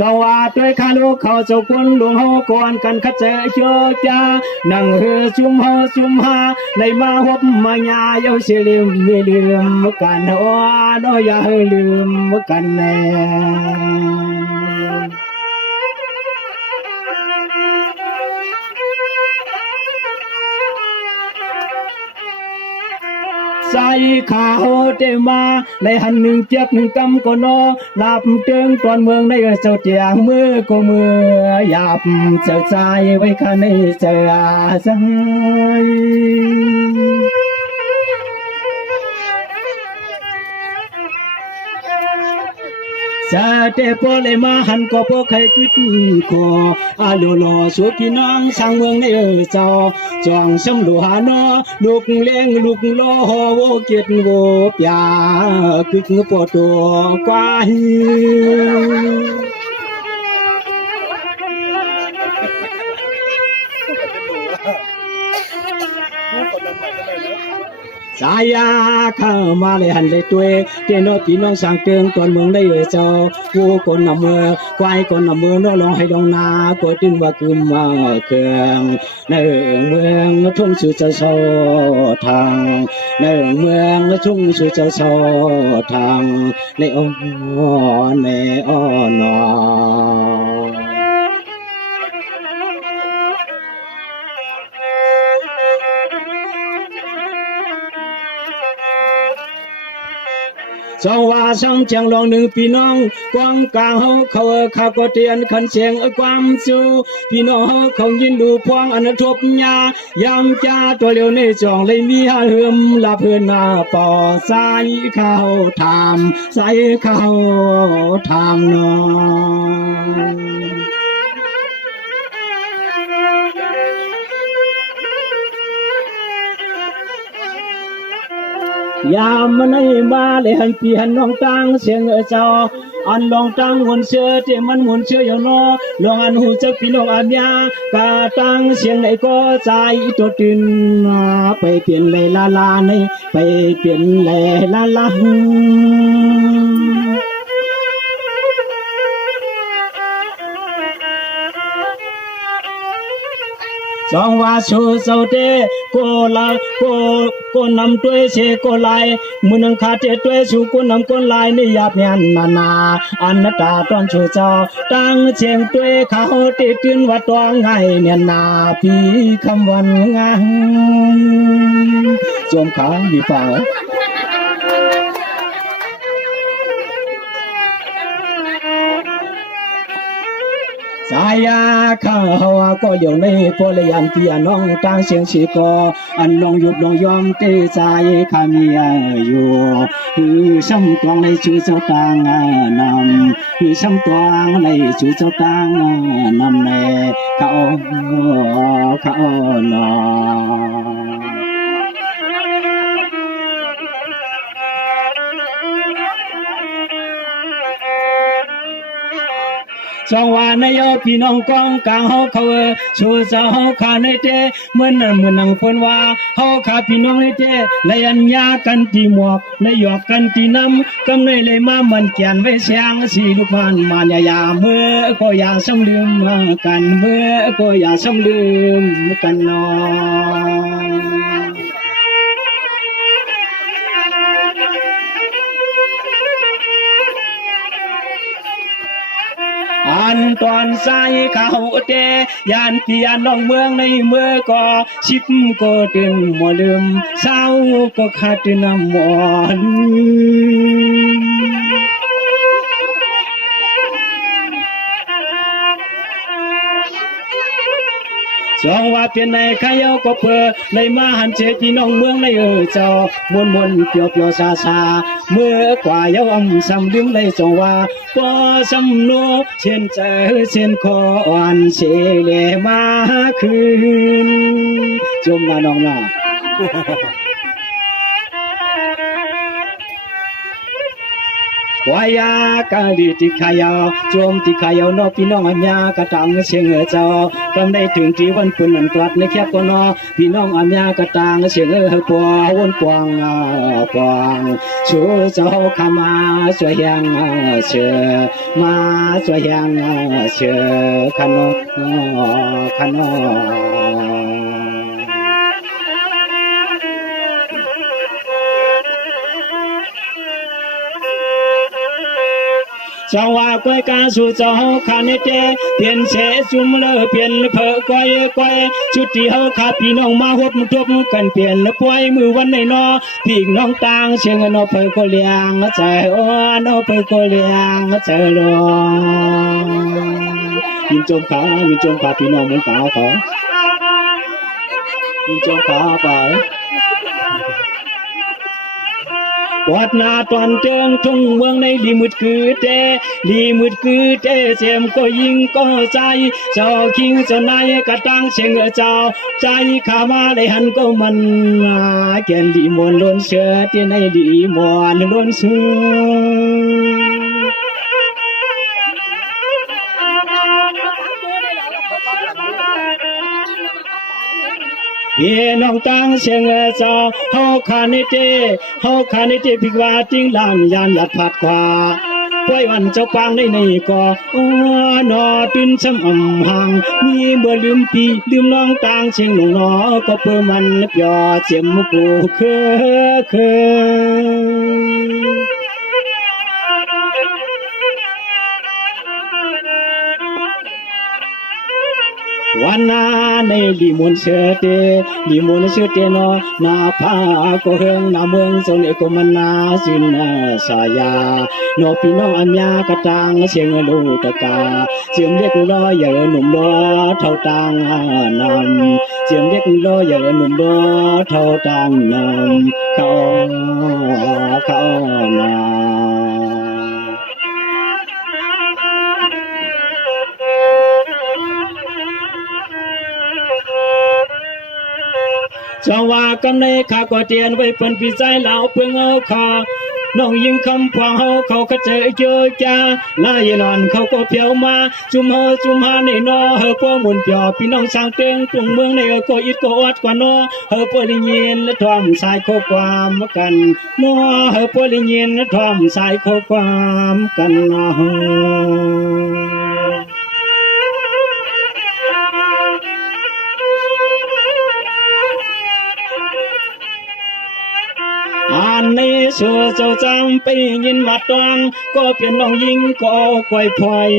สวัสดีข้าลูกเขาเจ้าคนหลวงเฮาก่อนกันขัดเจอเชื่อจ้านั่งเฮือจุ่มเฮาจุ่มหาในมาหบมาญาเยาสิลืมไม่ลืมกันโอ้น้อยอย่าให้ลืมกันแน่ใจข้าวเตมาในหันหนึ่งเจ็บหนึ่งกำก็นอหลับเติงตอนเมืองในเจ้าเตียงมือก็มือหยาบเจ้าใจไว้ข้าในเจ้าใจจะเตปเลยมาหันก็พอใครกึดคออาโลโลสุพี่น้องสร้างเมืองในเจ้าจองสำลูหานอลูกเลี้ยงลูกโลโวเกียรติโวปยากึกปวดตัวกว่าสายาเข้ามาเลยหันเลยตัวเจนอพี่น้องสั่งเตือนตอนเมืองได้เลยเจ้าผู้คนนำมือควายคนนำมือน้อลองให้ลงนาก็จึงว่าคืมมาเครื่องในเมืองทุ่งสู่เจ้าโซทางในเมืองทุ่งสู่เจ้าโซทางในอ้อในอ้อนอสว่าช่างเจียงลองหนึ่งพี่น้องกวางกางเขาข้าก็เตียนขันเสียงความสู้พี่น้องเขายินดูพวงอันทบยายามจ้าตัวเร็วในจองเลยมีเหือมลาเพื่อนนาปอสายเขาทำสายเขาทำนอยามมันให้มาเลยหันปีหันน้องตังเสียงเจ้าอันลองตังหมุนเชื่อที่มันหมุนเชื่ออย่างน้อลองอันหูจักพี่น้องอันยากาตังเสียงไหนก็ใจตัวตื่นไปเปลี่ยนเลยลาลาในไปเปลี่ยนเลยลาลาจองว่าชูเจ้าเตโกลาโกนำตัวเชโกไลมุนังคาเตตัวชูโกนำโกไลนี่ยาเพียนนาอันนตาตอนชูเจ้าตั้งเชียงตัวเขาติดตื่นว่าตัวไงเนี่ยนาพี่คำวันงานจมขามีป่าสายาข้าวก็อยู่ในพลยันที่น้องตั้งเสียงสีก็อันลองหยุดลองยอมเตใจข้ามีอยู่คือซ้ำตวงในชื่อเจ้าตังนำคือซ้ำตวงในชื่อเจ้าตังนำแม่เขาหนอสองวันในยอพี่น้องกองกลางเฮาเขาชูเจ้าเฮาขาในเตเหมือนนังเพิ่นว่าเฮาขาพี่น้องในเตเลยอัญญากันที่หมวกเลยหยอกกันที่น้ำกำเลยเลยมามันเกียนไว้เสียงสีลูกมันมานยาเมื่อก็อย่าซ้ำลืมกันเมื่อก็อย่าซ้ำลืมกันนออันตอนสายเขาเตยานพี่ยานน้องเมืองในเมื่อก็ชิบก็ดึงมัวลืมเศร้าก็ขาดน้ำมอนจองว่าเป็นในขยก็เปิดในมาหันเจพี่น้องเมืองในเจ้ามวนเปียวซาเมื่อกว่าเยาอมสำลืมเลยจงว่าก็สำโนเช่นใจเช่นคออ่อนเชเลมาคืนจมน้องน่ะ จ วายากาลิติขายาวจวมติขายาวนอพี่น้องอัญญากระตังเชียงเจ้ากำได้ถึงที่วันปุ่นนั้นกลัดในแคบก็นอพี่น้องอัญญากระตังเชียงปัววนปวงปวงชูเจ้าขามาสวยยังเชื่อมาสวยยังเชื่อขนมขนมสาวาก้อยกาสู่เจ้าขาเนเตเปลี่ยนเสจุมเลเปลี่ยนเพอก้อยชุดที่เฮาขาพี่น้องมาหบทบกันเปลี่ยนป่วยมือวันในนอพี่น้องต่างเชียงนอเพอก็เลี้ยงใจอ้อนอเพอก็เลี้ยงใจรอยินจมขาพี่น้องเหมือนขาเขายินจมขาไปวัดนาตอนเติงทุ่งเมืองในลีมืดคือเตเสียมก็ยิงก็ใจเจ้าคิงเจ้านายกระตังเชียงเจ้าใจข้ามาได้หันก็มันแก่นลีมวนล้นเสือเตียในลีมวนล้นเสือพี่น้องตั้งเชียงเจ้าเฮาคานิเตพิกว่าจิงลานยานหยัดผัดขวาป่วยวันเจ้าปางในก็นอตื่นช้ำห่างมีเมื่อลืมพี่ลืมน้องตั้งเชียงหนุ่งนอก็เปิ่มันเปียเจียมกูเควันนาในลิมนเชื่อเตนอนาพาก็เฮงนาเมืองโซนเอกมันนาสินสายานอพี่น้องอัญญากระตังเสียงลูตะกาเสียงเรียกล้อใหญ่หนุ่มล้อเท่าตังนำเสียงเรียกล้อใหญ่หนุ่มล้อเท่าตังนำเขานาจงว่ากำในข้าก็เตียนไว้เปิ้นพี่ใจเหล่าเพิ่งเอาข้าน้องยิงคำพวางเขาก็เจอเจอจ้าลายนอนเขาก็เพียวมาจุมหาในนอเฮอพวกมุนเปียวพี่น้องสร้างเตียงตุงเมืองในก็อิดก็อดกว่านอเฮอพวลิยินและทอมสายข้อความกันนอเฮอพวลิยินและทอมสายข้อความกันนอในสัวเจ้าจังไปยินวัดตวงก็เปลี่ยนน้องยิงก็กวยพลอย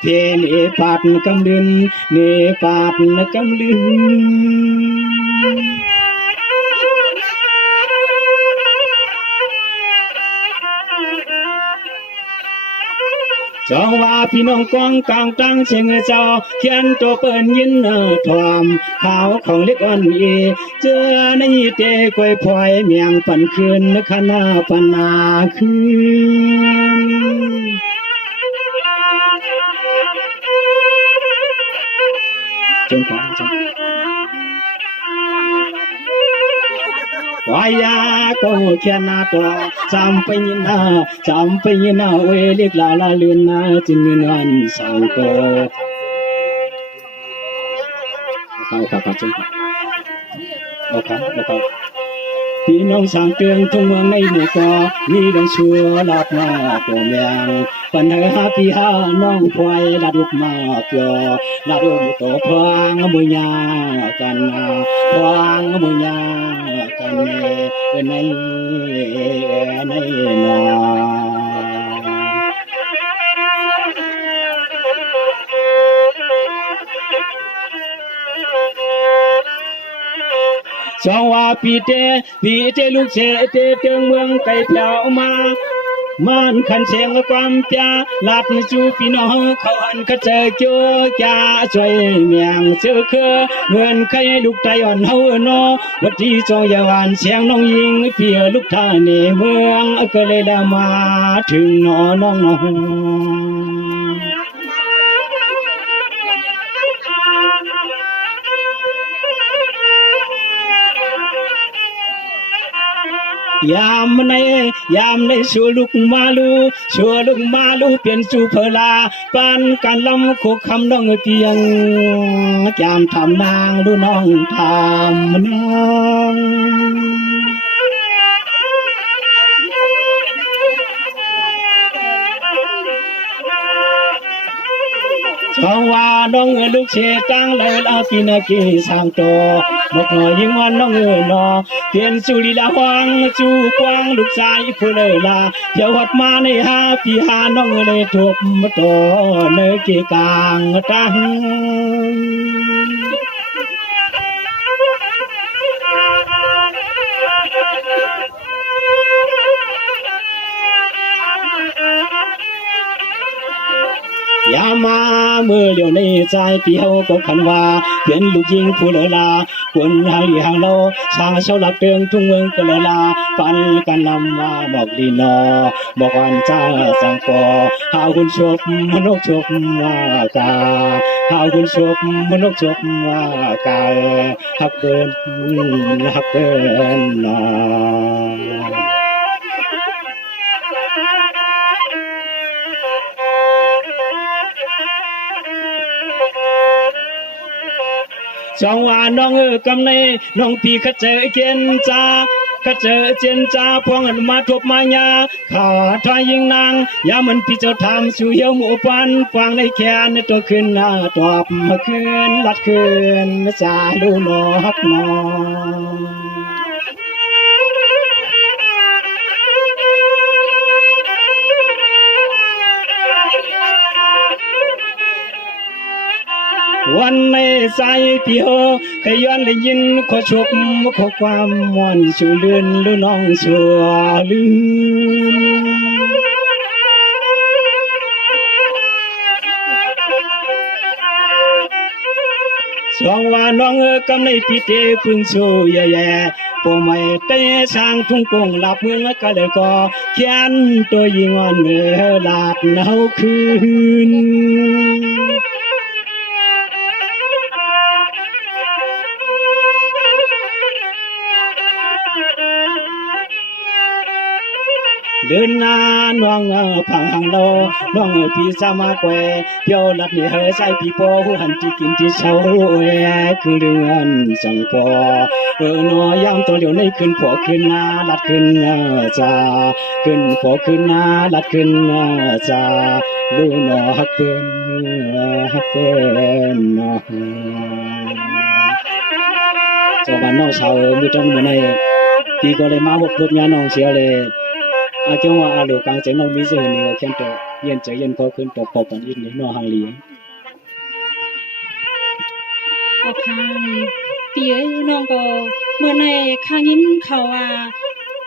เพนปาดกำลืนเนปาดกำลืนจองว่าพี่น้องกองกลางตั้งเชียงเจ้าเขียนตัวเปิ้นยินทอมขาวของเล็กอ่อนเจอในเตกวยพลอยเมียงปั่นคืนคณะปนาคืนจงขอจงวายาก็เขียนนาตัวจำไปยินาเวลิกลาเลือนนาจินนันสังโกครับจงโอเคพี่น้องสร้างเตืองทุ่งเมืองในหมู่กอมีดงชัวลาดมาตัวเมียงปัญหาพี่หาน้องควายลาดุกมาเปียวลาดุกตัวพวางมือยากันพวางมือยากันในนอสองว่าพี่เจลูกเชเจเมืองไก่เปียวมามันขันเสียงความเปียหลับจูพี่น้องเขาหันกระเจอเจอจ่าช่วยเมียงเจอคือเหมือนใครลูกไตอ่อนเฮาเนาะวัดที่จงยาวานเสียงน้องยิงเพียลูกท่าในเมืองก็เลยได้มาถึงน้อง ยามในชัวลูกมาลูเปลี่ยนจูเพลาปานการลำโคคำน้องเตียงยามทำนางดูน้องทำนางชาวว่าน้องลูกเชตังเลยลาปีนากีสามโตบอกหน่อยยิ่งวันน้องนอเปลี่ยนสุริลาวังจูกวางลูกชายผู้เลยลาเที่ยวหัดมาในหาพี่หาน้องเลยทบโตเนื้อกีกลางตังยามาเมื่อเลี้ยวในใจเปียวก็คันว่าเพียนลูกยิงผู้เลลาคนหางลีหางโลชาเชาหลับเตืองทุ่งเมืองก็เลลาปันกันลำว่าบอกลีนอบอกวันจ้าสังปอหาคุณชบมนุษย์ชบว่ากาหาคุณชบมนุษย์ชบว่ากาฮักเกินนอจองว่าน้องกำเนน้องพี่ขเจอเจนจ้าขเจอเจนจ้าพวงมาทบมายาข่าวทายยิงนางยามันพี่เจ้าทำสู่เหี่ยวหมู่ปันกวางในแขนตัวขึ้นหน้าตอบมาคืนลัดคืนจ้าลูนอฮักนอวันในใจพี่โฮขย้อนได้ยินขอชบขอความมวนชูเลื่อนลูน้องชัวลืมสองว่าน้องกำในพี่เตพึ่งชูแย่ๆพ่อไม่เตะช่างทุ่งกงหลับเมืองก็เลยก็เขียนตัวยิงอ่อนลาดเนาคืนเดินหน้าน้องพังหังโลน้องพี่สามาแกวเพียวลัดนี่เฮใส่พี่ปอหูหันที่กินที่เช้าคือเรื่องสังปอน้อยามตัวเหลียวในขึ้นพอขึ้นหน้าลัดขึ้นจ้าขึ้นพอขึ้นหน้าลัดขึ้นจ้าลูกน้อฮักเปิ้นเจ้าบ้านน้องชาวมือจังมือในพี่ก็เลยมาหกรถยาน้องเสียเลยอาจารย์ว่าอาลูกกางเจนองมีเสน่ห์เข้มโตเย็นใจเย็นก็ขึ้นต่อปอปันอินนี่นัวหางลีโอเคปีน้องก็เมื่อในข้างยินเขาว่า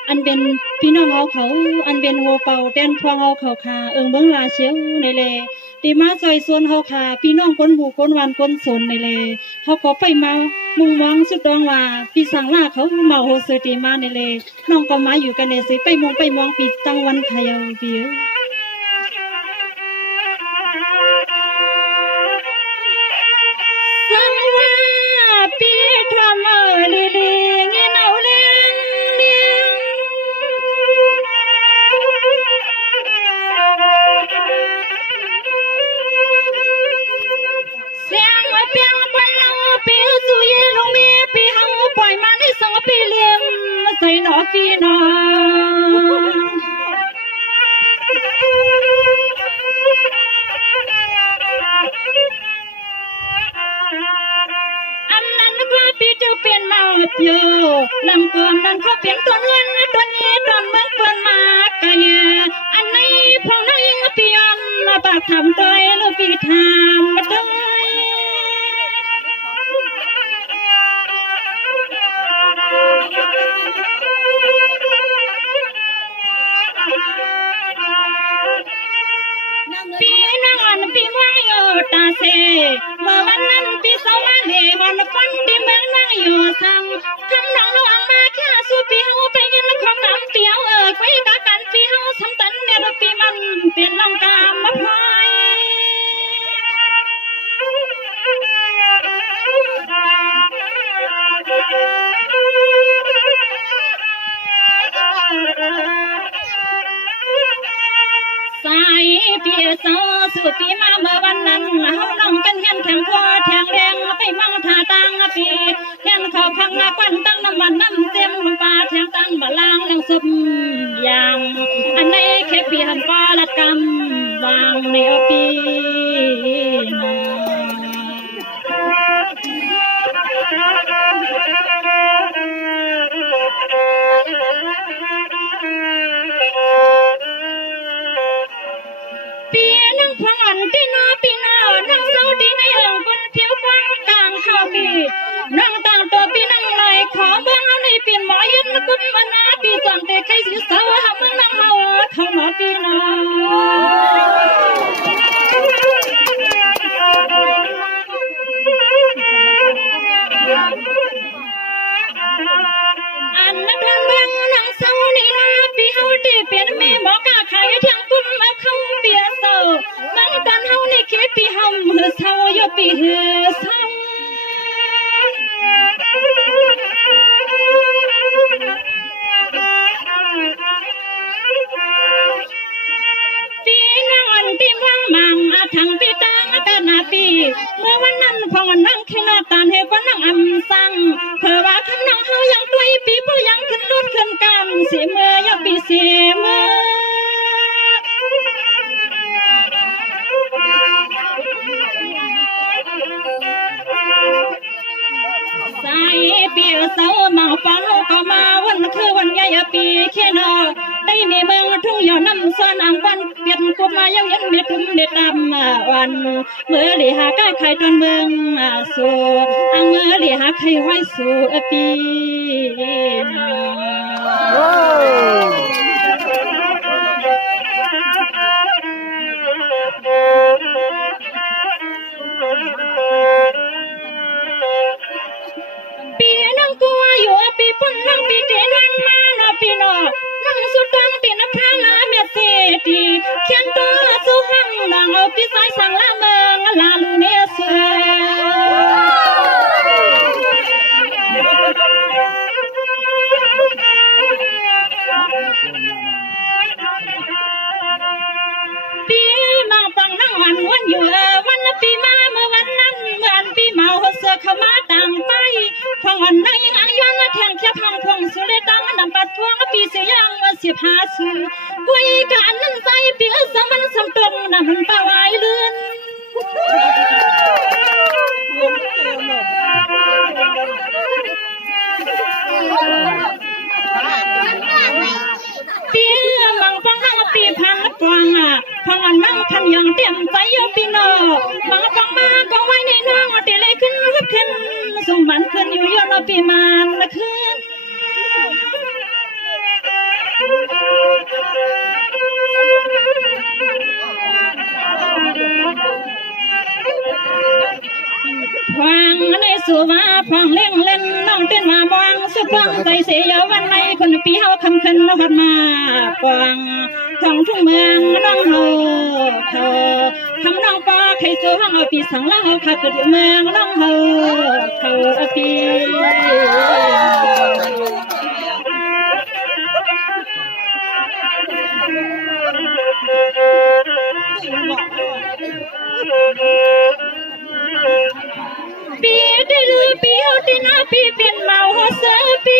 อันเป็นพี่น้องเขาอันเป็นโฮเป่าแดนพวงเขาค่ะเบิ่งลาเชียวในเลตีมาซอยส่วนเขาค่ะพี่น้องคนหูคนวันคนสนในเลเขาก็ไปมามุงมองสุดดองว่าพี่สังลาเขาเมาโฮเซตีมาในเลน้องก็มาอยู่กันในสิไปมองปีตั้งวันขยาวปีสังว่าปีทำลีเงี้ยเอาเลใส่หนอพี่น้องอันนั้นก็พี่จะเป็นเมาเปียวลำก่อนนั้นเขาเปลี่ยนตัวเงินตัวนี้ตอนเมื่อเปิดมากะเยอันนี้พองนั่งยิงเปียนมาปากทำตัวแล้วพี่ทำมาด้วยพี่ว่าอยู่ตาเสเมื่อวันนั้นพี่สาวมาเล่วันฟันที่เมืองนั่งอยู่สั่งคำน้องระวังมาแค่สู้พี่เฮาไปยินความกำเตียวคุยกันพี่เฮาสำตันเนี่ยพี่มันเป็นน้องกามมาพายพ นาปีเมื่อวันนั้นพองนั่งแค่หน้าตามเหตุว่านั่งอำสั่งเพื่อว่าคำนั่งเฮายังตัวปีเพื่อยังขึ้นรถขึ้นกำเสียเมื่อยาปีเสียเมื่อใส่เปียเสาเมาปังก็มาวันคือวันใหญ่ปีแค่นอได้มีเมืองทุ่งยอน้ำซ้อนอ่างวันเปลี่ยนกุมายังยันเม็ดทุ่มเด็ดดำวันเมื่อหลีหาก้าไข่ตอนเมืองสู่อังเมื่อหลีหาไข่ไว้สู่ปีปีนั่งกัวอยู่ปีปุ่นนั่งปีเจนันมาเนาะปีเนาะนั่งสุดตังปีนับพาลาเมียเศรษฐีเขียนตัวสู้หังดังเอาปีสายสั่งละเมืองลาลูเนเสืปีมาฟังนั่งวันวันอยู่วันปีมาเมื่อวันนั้นเมื่ออันปีเมาเสือเข้ามาต่างไปฟังวันนั่งยังอังย้อนแทงแค่พังพงสุเลตังดังปัดทวงปีเสียยังมาเสียพาสือกุยกันนั่นใจปีสมันสมตรงนั่งมันป่าวายเลื่อนปีมังฟังนั่งปีพันกวางพังอันนั่งพันยังเต็มใจยปีนอมังฟังมาก็ไว้ในน้องตีเลยขึ้นขึ้นสมบันขึ้นอยู่ยอนปีมันละขึ้นพวางในสุวาพวางเล่งเล่นน้องเต้นมามองสุพวางใจเสียวันในคนปีเฮาคำขึ้นแล้วพัดมาพวางท้องทุ่งเมืองน้องเฮาเขาคำน้องปอใครสู้ห้องเอาปีสังล่างเอาขัดเมืองน้องเฮาเขาปีปีได้เลยปีเอาตีนาปีเปลี่ยนเมาหัวเสือปี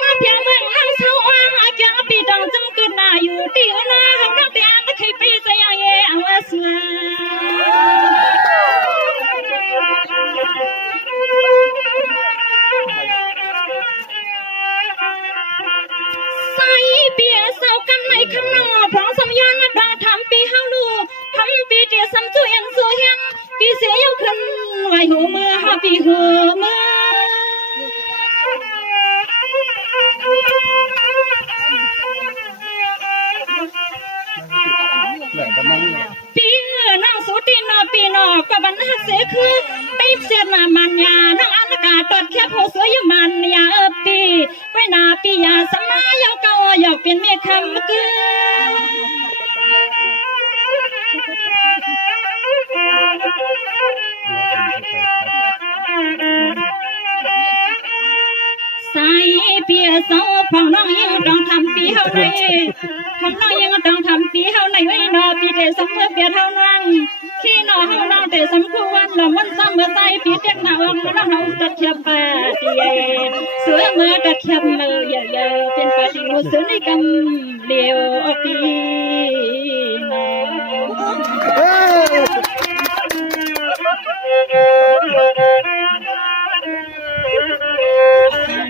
มาเพียงเมืองห้างเช่าอ่างอาจยังปีดองจังเกิดหน้าอยู่ตีหน้าห้องนักแต่ไม่เคยปีจะยังเย่เอาเสือใส่เปียเสากันในคำนอพร้อมสมยานบางทำปีเฮาลูกทำปีเดียซ้ำจุยันสู้ยังปีเสียยกขึ้นไว้หัวมือหาปีหัวมือปีนั่งสุตินอปีนอก็บันหักเสียคือตีเสียนามันยานั่งอากาศตอดแค่ผู้สวยมันยาปีไว้นาปียาสมายาเก่าอยากเป็นเมียคำเกือใส่เปียเสาพองน้องยังต้องทำปีเฮาในคำน้องยังต้องทำปีเฮาในไว้นอปีเดสมเมื่อเปียเท่านั้นขี้นอเฮาน้องเดสมควรละมันซ้ำเมื่อใส่ปีเด็กหน้าองน้องเฮาตัดเขียบปาตีเสือเมื่อตัดเขียบมือเยอะๆเป็นปาติโมเสือในกำเดียวปี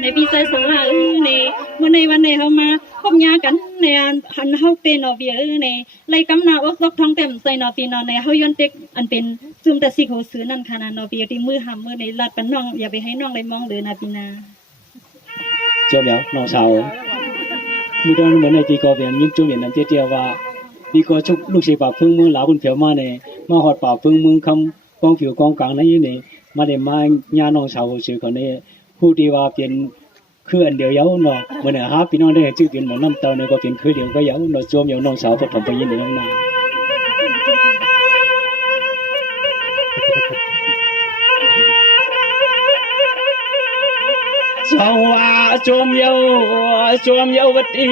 ในปีใจสังหารในเมื่อในวันในเขามาพบยากันในหันเขาเป็นนอเบียในไล่กำนาวักซอกท้องเต็มใส่นอปีนอในเขาย้อนเต็กอันเป็นซุ่มแต่สิเขาซื้อนั่นขนาดนอเบียที่มือหำมือในลัดเป็นน้องอย่าไปให้น้องเลยมองเลยนาปีนาเจ้าเดียวน้องสาวมีตอนเหมือนในตีกอเบียนยิ้มจุ่มเห็นน้ำเตี้ยว่าตีกอชุกลูกศิษย์ป่าพึ่งเมืองหลาบุญเผียวมาในมาหอดป่าพึ่งเมืองคำกองผิวกองกลางในนี่มาได้มาญาน้องสาวชื่อเขาในผู้ที่ว่าเป็นคืออันเดียวเย้าเนาะเมื่อหาพี่น้องได้ชื่อเป็นหมอน้ำเตาเนี่ยก็เป็นคือเดียวก็เย้าเนาะจวมเย้าน้องสาวปฐมไปยินในน้องนาจ trong hoa chôm yêu vật y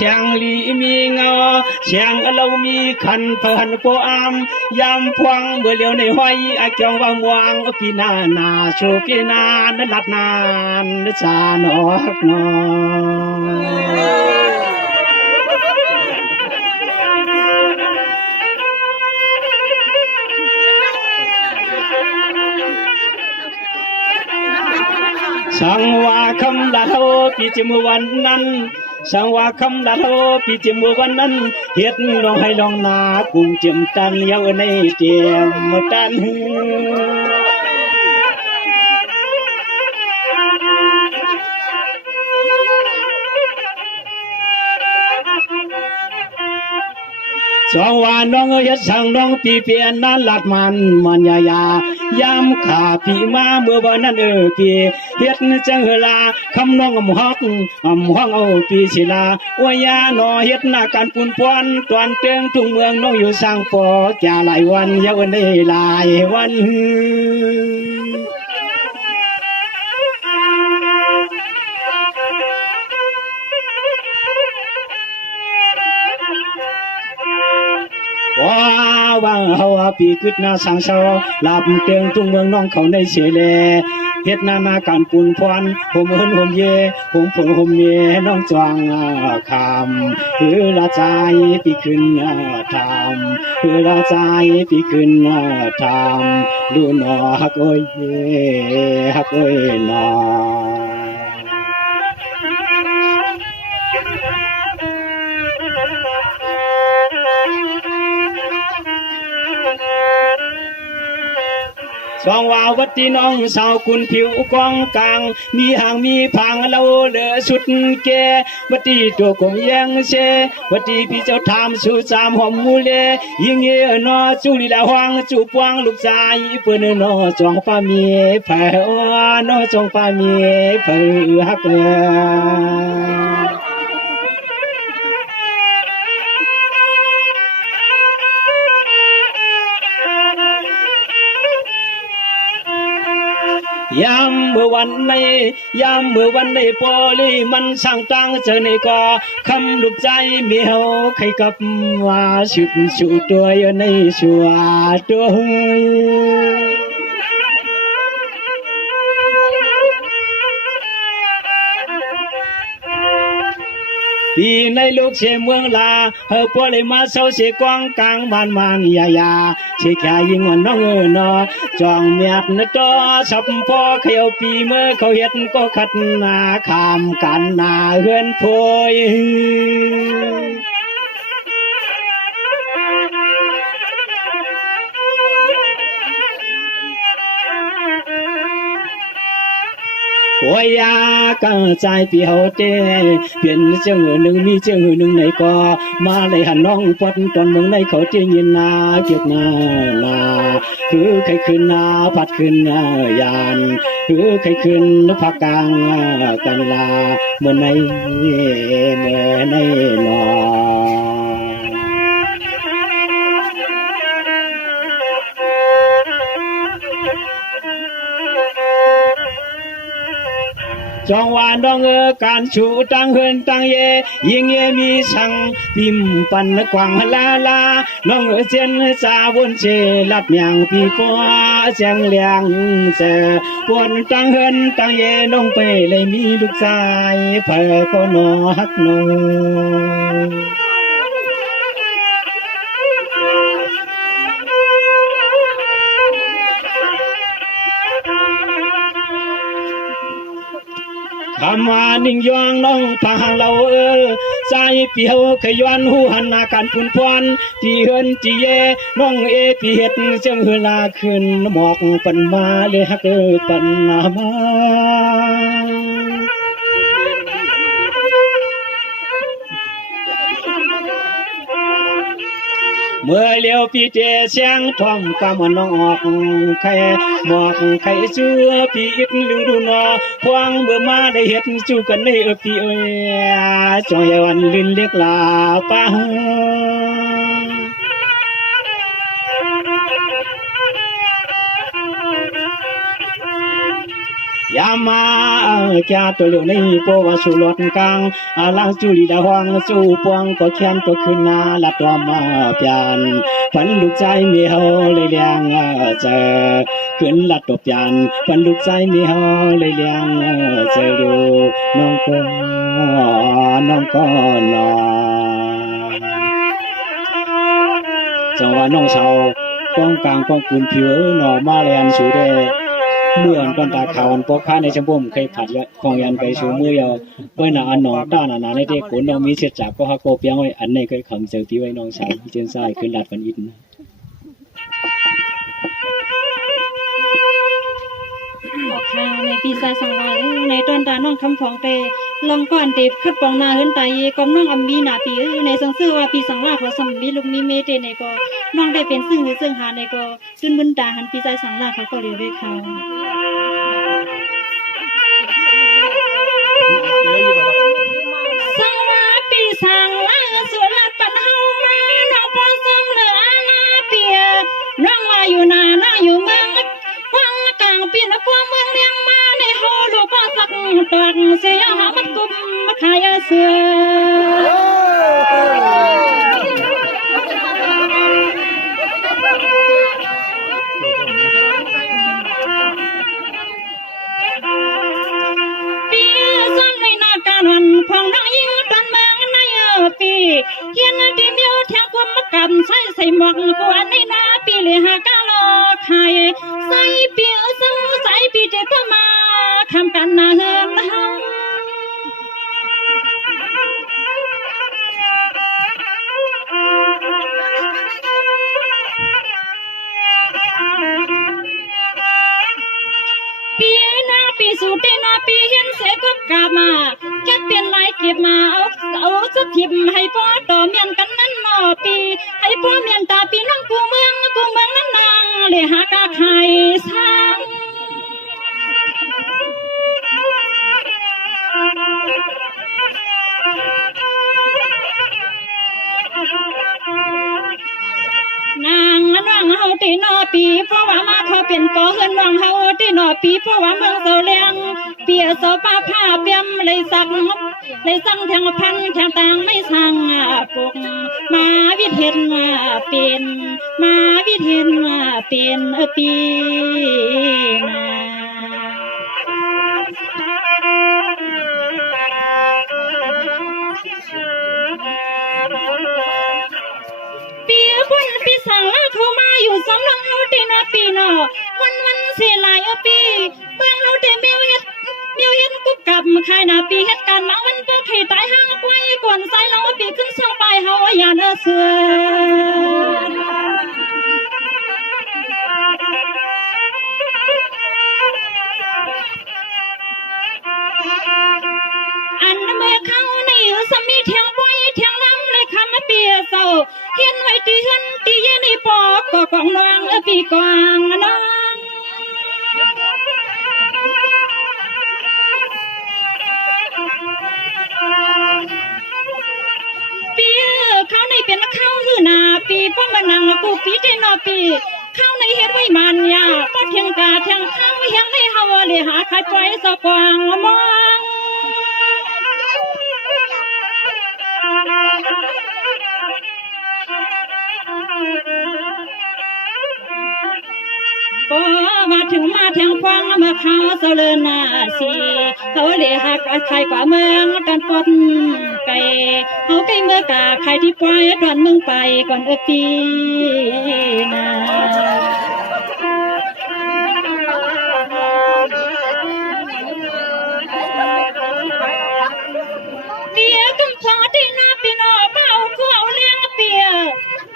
chẳng lý mi ngao chẳng lâu mi khăn phần po am yam phuang bữa liều này hoài ai kyong vang wang pina na chu pina na lạt nan cha nó hắc nó sang hoa khâm là thô pi chimวันนั้นsang hoa khâm là thô pi chimวันนั้นเฮ็ดลองให้ลองนากุ้งจิ้มตันเลี้ยวในเจียมตันสองวานน้องเฮ็ดสั่งน้องปีเปลี่ยนนั้นลัดมันยามขาปีมาเมื่อวันนั้นปีเฮ็ดจังลาคำน้องห้องเอาปีศิลาอวยยาหนอเฮ็ดหน้าการปุ่นพวนตอนเตืองทุ่งเมืองน้องอยู่สร้างปอจะหลายวันยาวได้หลายวันว่าเฮาปีกึดนาสังเสาลาบเตียงทุ่งเมืองน้องเขาในเสเลเฮ็ดนาการปุ่นพรผมเฮินผมเยผมผงผมเยน้องจวงคำคือละใจปีขึ้นทำคือละใจปีขึ้นทำดูหนอฮักโอ้ยฮักโอ้ยหนอสองว่าวัดที่น้องสาวคุณผิวกองกลางมีห่างมีพังเราเหลือสุดแก่วัดที่ตัวคงยังเชวัดที่พี่เจ้าทำสู่สามหอมมูเลยิงเอ๋นอจุลีละหวังจูปวงลูกชายเปิ้นนอจองป้ามีแผ่นอจองป้ามีเพื่อฮักเยามเมื่อวันในปอลีมันสั่งตังเจอในกอคำลูกใจเมียวใครกับว่าสุดสู่ตัวในสัวตัวปีในลูกเชเมืองลาเฮอปอเลยมาเศร้าเสกองกลางมันยาเชแค่ยิงวันน้องนอจองเมียดนตอสับพอเขียวปีเมื่อเขาเฮ็ดก็ขัดนาขามกันนาเฮือนโพยโอ้ยยาก็ใจเปียวเจเปลี่ยนเจ้าหนึ่งมีเจ้าหนึ่งในก็มาเลยหันน้องปดตอนเมืองในเขาเจียินนาเกียรนาคือใครขึ้นนาพัดขึ้นยานคือใครขึ้นพักกลางกันลาเมื่อในนอจองวานดองการชูตังเฮินตังเยยิงเยมีสังพิมปันกวางลาน้องเจนจาวนเจลับยังปีปัวเจียงเลียงเจปวนตังเฮินตังเยน้องไปเลยมีลูกชายเผอก็นอฮักนคำว่านิ่งยองน้องทางเราใจเปียวขย้อนหูหันนาการปุ่นพวนที่เฮินที่เยน้องปีเฮ็ดจังเฮลาขึ้นหมอกปันมาเลยฮักปันนามาเมื่อเลี้ยวปีเจเสียงทอมกำน้องออกใครหมอกใครชัวปีอิดลืมดูนอพวงเมื่อมาได้เห็นจูกันในปีจอยวันลินเล็กลาป้าย ยามาแก่ตัวเหลืองในโกว่าสุรดกลางลังจุลีดาหวังจูปวงก็แค้นก็ขึ้นนาละตัวมาเปลี่ยนฝันลูกใจมีเฮาเลยเลี้ยงเจอขึ้นละตัวเปลี่ยนฝันลูกใจมีเฮาเลยเลี้ยงเจอดูน้องก็นอจังหวะน้องสาวกองกลางกองกุนผิวหน่อมาแลนสูเดเมื่อนก่อนตาขาวปอกผ้าในชมบุมเคยผัดของยันไปสู่มือยาวไว้หนาอันหนอต้าหนาในเด็กขนน้องมีเสียจากก็ฮักโกเปียงไว้อันในเคยคำเซลตีไว้น้องสาวเจนทรายขึ้นลาดฟันอินออกค่ะในปีศาจสังวาสในตอนตาน้องคำฟองเตลองก่อนเด็บคัดปองนาเฮินตายกอมน้องอัมมีนาปีในสังเสือว่าปีสังลาเขาสมมีลูกมีเมเตในก็น้องได้เป็นซึ่งหาในก็จุนบุญตาหันปีศาจสังลาเขาก็เรียกด้วยเขาสังวาปีสังลาสุรปันเฮามาน้องพอสมเหลือนาเปียน้องว่าอยู่นาน้องอยู่เมืองฟังกลางปีนพวงเมืองเลี้ยงมาในโฮลูกก็สักตักเสียหามันกุมมาขายเสือปีซ้ำในนาการวันพองน้องยิงตันเมืองในปีเฮียนที่เมียวแทงกุมมากำใส่หมวกกวนในนาปีเลยหากาลอขายใส่เปียสู้ใส่ปีเจก็มาทำกันนาเฮือนเฮาปีนาปีสุดนาปีเห็นเสกบกามาแค่เปลี่ยนลายเก็บมาเอาสถิบให้พ่อต่อเมียนกันนั้นนอปีให้พ่อเมียนตาปีน้องกูเมืองนั้นนางเลยหากาไข่สร้างนางน้องเฮาตีนอปีเพราะว่ามาเขาเป็นปอเฮือนน้องเฮาตีนอปีเพราะว่าเมืองเสาเลียงเปียโซป้าผ้าเปียมเลยสั่งแทงพันแทงต่างไม่สั่งปกมาวิเทนเป็นมาวิเทนเป็นปีนาปีสั่งเขามาอยู่สำนักเฮาตีนอปีนอวันเสียหลายปีเบื้องเฮาแต่เมียวเฮ็ดกุบกับขายนาปีเฮ็ดการมาวันพวกให้ตายห่างไว้ก่อนใส่เราปีขึ้นช่างไปเฮาอย่าเด้อเสืออันเมื่อเขาในสมีเทียงบ่อยเทียงน้ำเลยคำเปียเศร้าเห็นไว้ตีหันตีเย็นในปอกก็กองน้องปีกวางน้องปีเขาในเป็นเข้าหือนาปีพ่อมานังกูปีเจนอปีเข้าในเฮ็ดไว้มันยาก็เทียงกาเทียงเข้าเฮียงให้เฮาเลยหาขายไปสะกวางมองก็มาถึงมาแทงฟังมาเข้าเสลนาสีเขาเลยหักใครกว่าเมืองกันปนไก่เขาใกล้เมื่อกาใครที่ปล่อยดอนมึงไปก่อนปีนาเปียกำพอที่นาปีนอเป้าคู่เอาเลี้ยงเปีย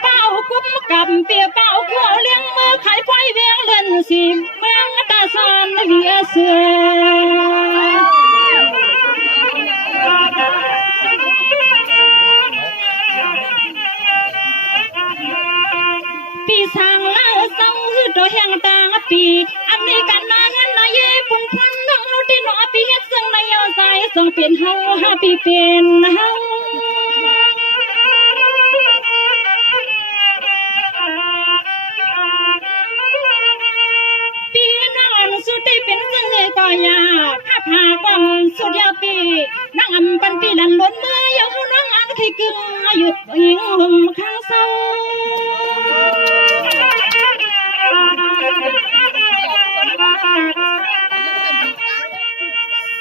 เป้าคุ้มกับเปียเป้าคู่เอาเลี้ยงเมื่อใครปล่อยเวียงเล่นสิเมืองตาซอนเวียเสือปีสั่งแล้วเศร้าคือตัวแห่งตาปีอันนี้กันนาเงินนาเย่ปุ่งพันน้องที่หนอปีเฮ็ดซึ่งในยอใจส่งเป็นเฮาหาปีเป็นเฮาปีนอนสุดที่เป็นซึ่งก่อ ยาข้าพาความสุดยาปีนั่งอำปันปีลันล้นเมื่อยังเฮาน้องอันไข่กึ่งหยุดยิงห่มข้างเศร้า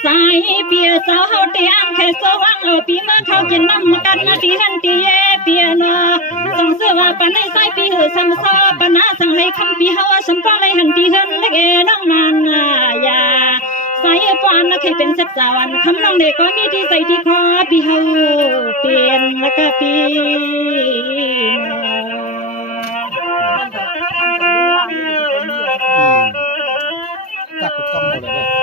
สายเปียเจ้าเฮาเตียงแค่สว่างปีเมื่อเขากินน้ำกันตีหันตีเยเปียนส่งเสื้อปันในสายปีเหือซ้ำซ้อปนาสั่งให้คำปีเฮาสัมปองเลยหันตีเฮินเล็กน้องนานยาสายปานเคยเป็นเสพสาวันคำน้องเด็กก็มีที่ใส่ที่คอปีเฮาเปลี่ยนแล้วก็ปีตักต้องหมดเลย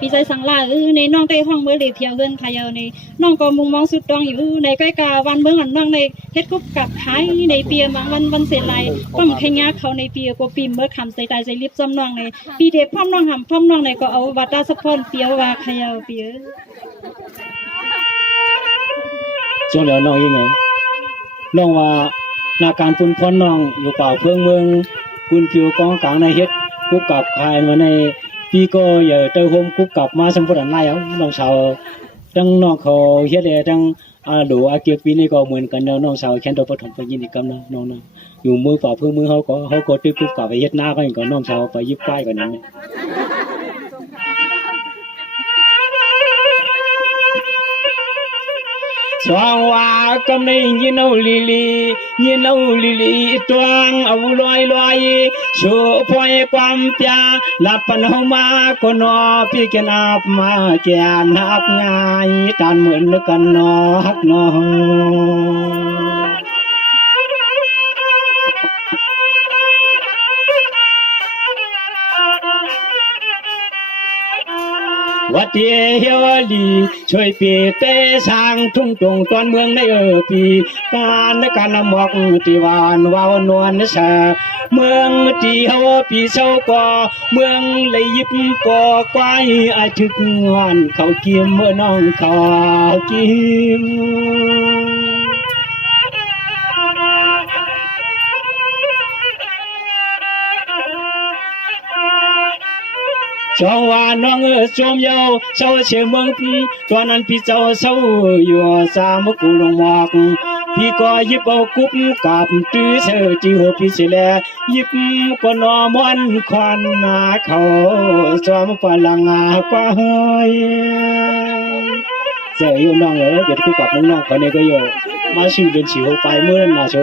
พี่ใจสังลาในน้องได้ห้องเมื่อเลยเที่ยวเฮือนขยาวในน้องก็มุงมองสุดดองอยู่ในใกล้กาวันเมื่อวันน้องในเฮ็ดกุบกับไทยในเปียมังวันเสร็จไรป้อมขยะเขาในเปียก็ปีเมื่อคำใส่ตายใส่ลิบซ้ำน้องในปีเด็บพ่อมน้องหำพ่อมน้องในก็เอาวัตตาสะพอนเปียวว่าขยาวเปียช่วงเดี๋ยวน้องยังไงน้องว่านาการปุ่นพ้นน้องอยู่เป่าเพื่องเมืองปุ่นผิวกองกลางในเฮ็ดกุบกับไทยมาในปีก็อย่าเตอโฮมกุบกับมาสมบูรณ์ไล่เอาน้องชาวตั้งน้องเขาเฮ็ดเลยตั้งดูอาเกียปีนี้ก็เหมือนกันแล้วน้องชาวแค่ตัวปฐมไปยินดีกำน้องอยู่มือเปล่าเพื่อมือเขาก็ตึกกุบกับไปเฮ็ดหน้ากันก่อนน้องชาวไปยิบป้ายก่อนนั้นสว่างว่ากำในยินเอาลิลีตวงเอาลอยโชพอยความเปียหลับปนเฮามาก็นอพี่แกนับมาแกนับง่ายตานเหมือนกันนอฮักนอวัดเดียวลีช่วยปีเตสร้างทุ่งตรงตอนเมืองในปีการละหมอกตีวานวาวนวลนะชาเมืองตีเฮาปีเศร้าก่อเมืองเลยยิบปอกวายอาจึกงานเขากิมเมื่อน้องเขากิมชาวว่าน้องจอมยาวชาวเชื่อเมืองตอนนั้นพี่เจ้าเศร้าอยู่สามกุลงหมอกพี่ก็ยิบเอากุบกับตื้อเสือจีหัวพี่เสลยิบก็นอมอนควันนาเขาจอมฝรั่งกว่าเฮยเจออยู่น้องเดี๋ยวกุบกับน้องคนนี้ก็อยู่มาชิวเดินชิวไปเมื่อน่ะโช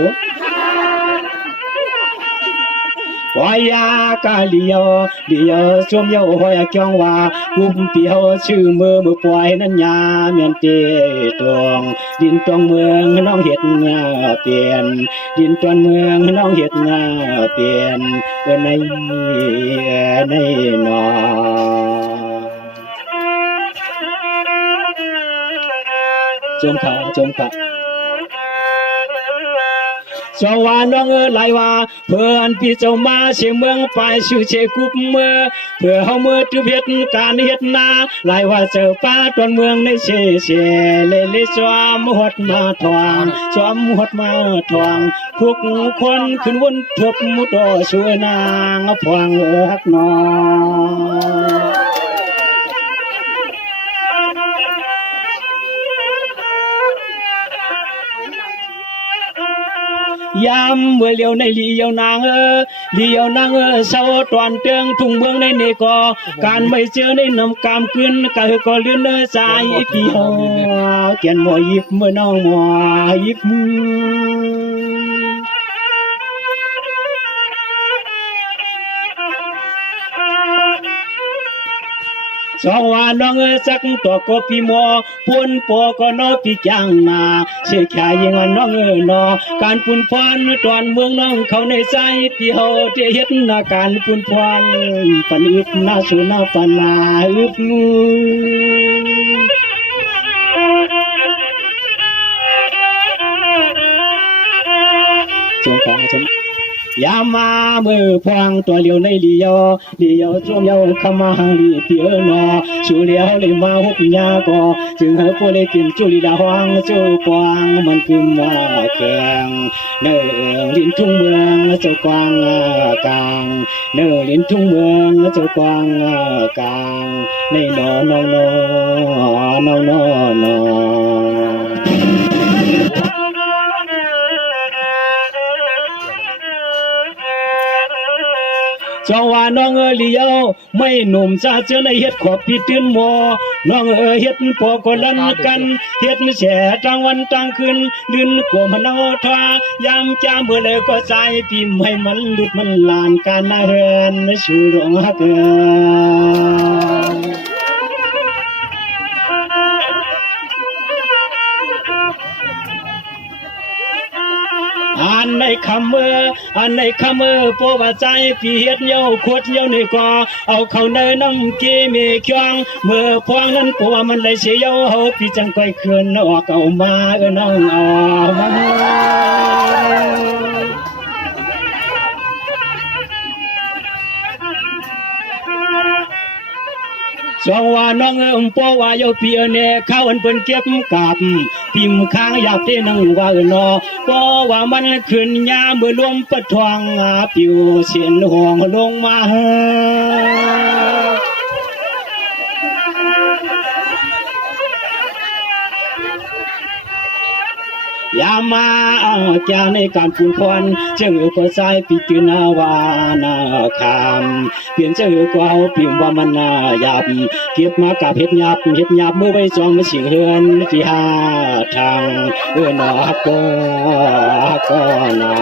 วายากาเลียวจวมเยาหอยเกียงว่ากุมเปียวชื่อมือปล่อยนั้นยาเมียนเตตวงดินตวงเมืองน้องเห็ดงาเปลี่ยนดินตวงเมืองน้องเห็ดงาเปลี่ยนในนอจมขาสวาน้องไหลว่าเพื่อนพี่เจ้ามาเชียงเมืองไปชื่อเชกุบเมื่อเพื่อเฮาเมื่อจุเพียรการเฮ็ดนาไหลว่าเจอป้าตอนเมืองในเชเลสวามหดมาทองสวามหดมาทองทุกคนขึ้นวนทบมุดช่วยนางพวงฮักน้องยามเมื่อเลี้ยวในเลี้ยวนางเศร้าตอนเตืองทุ่งเมืองในนี่ก็การไม่เจอในน้ำกามขึ้นก็เลื่อนสายพี่ฮอเกียนหมอยิบเมื่อน้องหมอยิบสองว่าน้องสักตัวก็พี่หมอปุ่นปอก็น้อพี่จังนาเชื่อแค่ยังน้องนอการปุ่นพรตอนเมืองน้องเขาในใจพี่เฮาเดียดนาการปุ่นพรปนิบนาสุนาปนาอึบจงขา ยามามือพวางตัวเลียวในเลียวจวมเยาขมาหังลีเปียนอชูเลียวเลยมาหุบยาก็จึงเฮปเลยกินจุลีดาหวังจูกวางมันคือมาเคืองเนื้อลิ้นทุ่งเมืองเจ้ากวางกลางเนื้อลิ้นทุ่งเมืองเจ้ากวางกลางในนอจงว่าน้องเลี้ยวไม่หนุ่มซาเจอในเฮ็ดขอบพี่ตื่นหมอน้องเฮ็ดปอก็ลันกันเฮ็ดแฉกลางวันกลางคืนลื่นกว่ามันเอาทายามจามเมื่อเลยก็ใจพิมพ์ให้มันหลุดมันลานการนาเฮือนชูดวงฮักเกอันในคำเพราะว่าใจพี่เฮ็ดเหี่ยวขวดเหี่ยวนี่ก็เอาเข้าในน้ำกีมีเคียงเมื่อพวงนั้นเพราะว่ามันเลยเสียเหี่ยวเฮาพี่จังก้อยคืนออกเอามาน้องเอามาจงว่าน้องปอว่าโยเปียเนข้าวอันเปิ้นเก็บกับพิมพ์ค้างอยากได้นังว่าเนาะปอว่ามันขึ้นยาเมื่อลมปะทวงปิวเสียนห่วงลงมา ยามาแก่ในการปูนพรเจ้าก็ใจปิจนาวานาคำเปลี่ยนเจ้าก็เอาพิมพ์ว่ามันนายับเก็บมากับเฮ็ดยับเมื่อไว้จองมาสิงเฮือนที่หาทางนอก็นา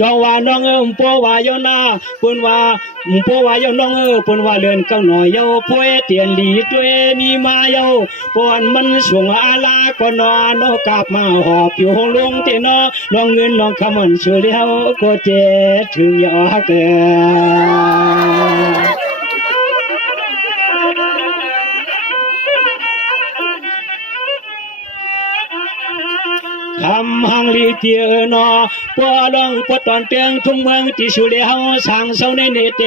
จงว่าน้องปอว่าโยนาปุ่นว่าปอว่าโยน้องปุ่นว่าเลื่อนเก้าหน่อยโยพ่อเตียนหลีด้วยมีมาโยปอนมันช่วงอาลาก็นอนกลับมาหอบอยู่ห้องลงเตนอน้องเงินน้องคำมันช่วยแล้วก็เจถึงยอเกคำหังลีเตียนอปอลองปตอนเตียงทุ่งเมืองที่สุเลเฮาสร้างเสาในเนเต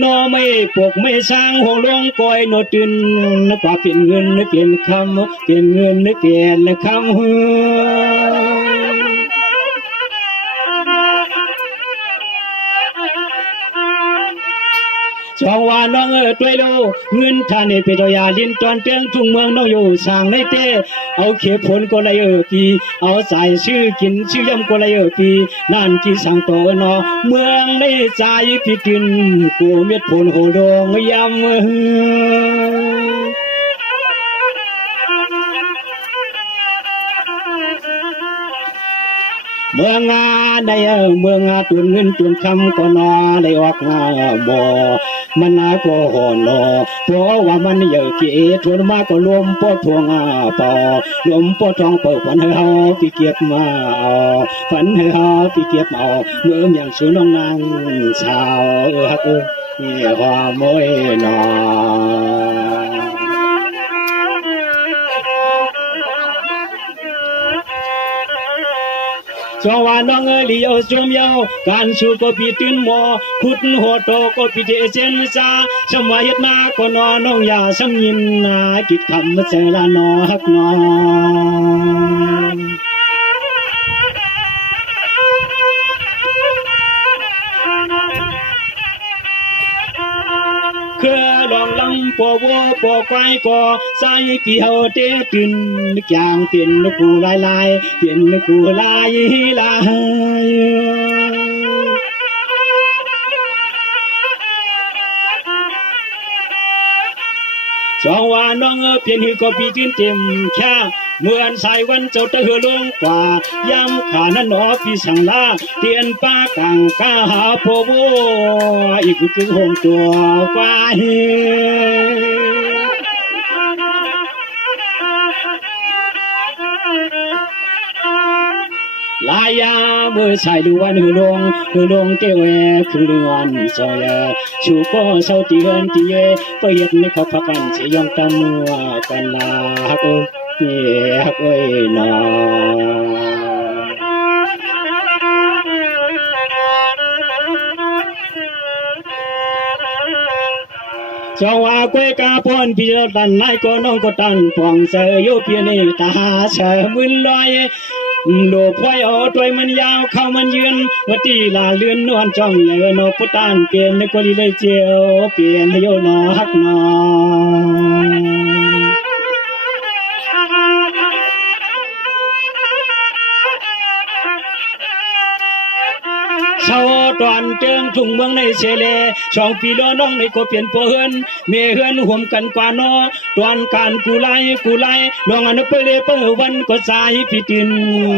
นอไม่ปกไม่สร้างห้องลงก้อยนอตื่นกว่าเปลี่ยนเงินเปลี่ยนคำเปลี่ยนเงินเปลี่ยนคำจงว่าน้องตัวโลเงินท่านเป็นตัวยาลินตอนเตียงทุ่งเมืองน้องอยู่สร้างในเตเอาเขียผลก็เลยปีเอาใส่ชื่อกินชื่อยำก็เลยปีนั่นที่สั่งตัวนอเมืองในใจพี่กินกูเม็ดผลโหดงยำเมืองาได้เมืองาตุนเงินตุนคำก็นอได้ออกงาบ่มันนาก็หอนอเพราะว่ามันเยอะเกทวนมาก็รวมปอทวงปอรวมปอทองเปิดฝันเฮาพี่เก็บมาเอาฝันเฮาพี่เก็บเอาเมื่ออย่างสูน้องนางชาวฮักนี่ความมวยนอจงว่าน้องเลี้ยวจมยาวการชูก็พี่ตื่นหมอขุดหัวโตก็พี่เทเซนซาสมัยนาก็นอน้องยาสำยินนากิดคำเจรานอฮักนอคือลองลำปอวัวปอควายก็ใส่พี่เฮาเตตื่นจางเปลี่ยนกูลายเปลี่ยนกูลายจงว่าน้องเปลี่ยนหือก็พี่ตื่นเต็มแค่เมื่อสายวันเจ้าตะเหือลงกว่ายำขานั้นหนอพี่สั่งลาเตียนป้ากังก้าหาพอบัวอีกคือหงตัวฟ้าเฮลายาเมื่อชายดูวันหือลงเตวคือเรือนซอย ชูก็เศร้าตีเฮินตีเย่เปียดในเขาพักกันเสียยองตำมัวกันลาฮักเอ้ยฮักเอ้ยนอสว่ากวยกาพอนพี่ดันนายก็น้องก็ตันฟองเสยโยเพียนี่ตาเสมึนลอยโลบไว้เอาตัวมันยาวเข้ามันยืนวัตีลาเลือนนวลจ้องใหญ่นอพุตานเปลี่ยนในกลีเลยเจียวเปลี่ยนโยนอฮักนอเช้าตอนเจิงทุ่งเมืองในเชเลช่องปีล้อน้องในก็เปลี่ยนโปเฮือนเมเฮือนห่วมกันกว่านอตอนการกูไลลองอันเปเลเปวันก็สายพี่ติน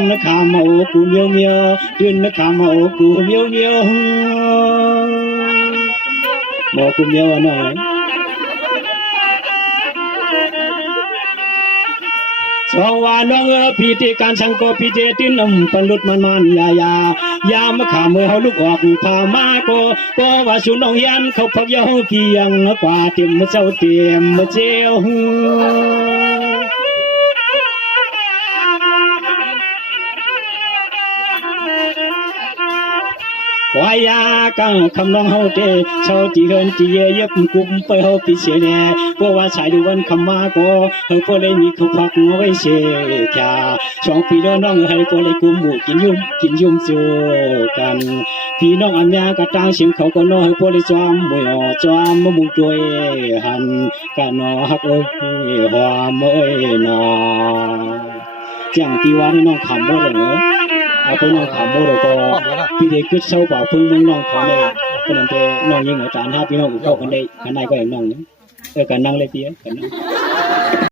นะขาเมากูเมียวเมียวตินนะขาเมากูเมียวเมียวหมอกูเมียวหน่อยสว่าน้องพี่ที่การสังก็พี่เจตินปันลุดมันยามะขาเมื่อเฮาลุกออกพามาก็ว่าสุน้องยันเขาพักยาวเพียงกว่าเต็มเจ้าเต็มเจียววายากังคำน้องเฮาเตเช่าที่เฮินที่เย็บกุมไปเฮาปีเสียแน่เพราะว่าชายดูวันคำมาก็เฮาพอเลยมีเขาพักไว้เสียแค่สองพี่น้องให้พอเลยกุมหมู่กินยุ่มจูกันพี่น้องอันยาก็ตั้งเสียงเขาก็น้อยพอเลยจอมมวยจอมมะมุงจวยหันกันนอฮักเอ้ยหอมเอ้ยนอจังที่ว่าน้องคำบ่ได้เนอะเอาพวกน้องขำโมเดก็พี่เด็กก็เช่าบ่าวพึ่งมึงน้องขอเลยก็นั่นเองน้องยิงอาจารย์ถ้าพี่น้องเข้ากันได้กันได้ก็อย่างน้องเนี่ยกันนั่งเลยพี่กันนั่ง